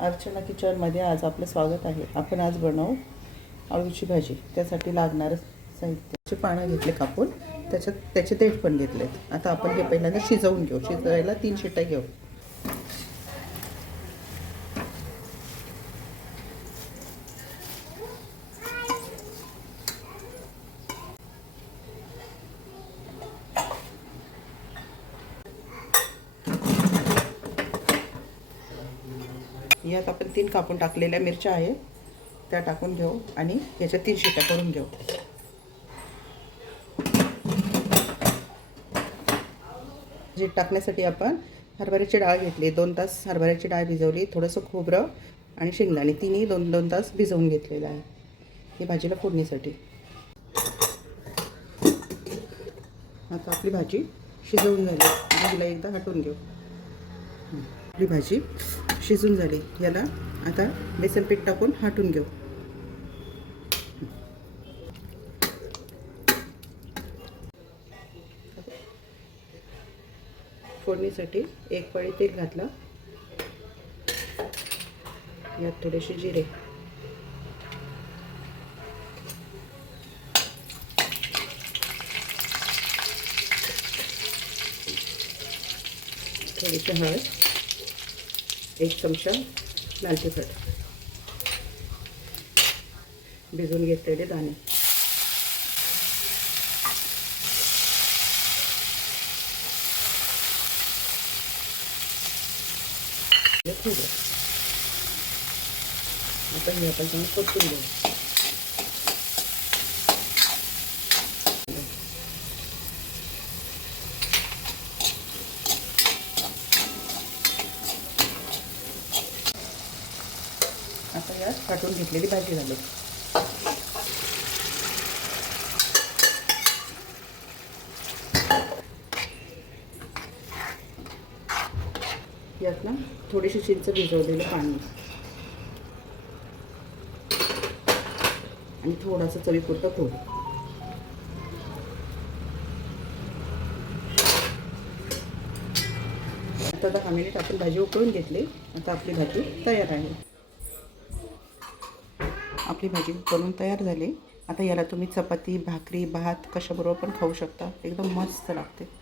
अर्चना किचनमध्ये आज आपलं स्वागत आहे. आपण आज बनवू अळूची भाजी. त्यासाठी लागणारं साहित्याचे पानं घेतले कापून. त्याच्यात त्याचे देठ पण घेतलेत. आता आपण हे पहिल्यांदा शिजवून घेऊ. शिजवायला तीन शिट्ट्या घेऊ. यात आपण तीन कापून टाकलेल्या मिरच्या आहे त्या टाकून घेऊ आणि याच्या तीन शिट्या करून घेऊ. जी टाकण्यासाठी आपण हरभऱ्याची डाळ घेतली दोन तास हरभऱ्याची डाळ भिजवली थोडंसं खोबरं आणि शेंगदाणे तिन्ही दोन दोन तास भिजवून घेतलेलं आहे ही भाजीला फोडणीसाठी. आता आपली भाजी शिजवून झाली भाजीला एकदा हटवून घेऊ. आपली भाजी शिजून झाली. याला आता बेसन पीठ टाकून हाटून घेऊ. फोडणीसाठी एक पळी तेल घातला. यात थोडेसे जिरे. थोडीशी हळद. एक चमचा लाल तिखट भिजून घेतलेले दाणे। हे खोबरं आता हे आपण चांगलं आता यात काटून घेतलेली भाजी घालू. यात ना थोडीशी चिंच भिजवलेलं पाणी. आणि थोडासा चवीपुरतं खोड आता दहा मिनिट आपण भाजी उकळून घेतली. आता आपली भाजी तयार आहे. आपली भाजी बनवून तयार झाली. आता याला तुम्ही चपाती भाकरी भात कशाबरोबर पण खाऊ शकता. एकदम मस्त लागते.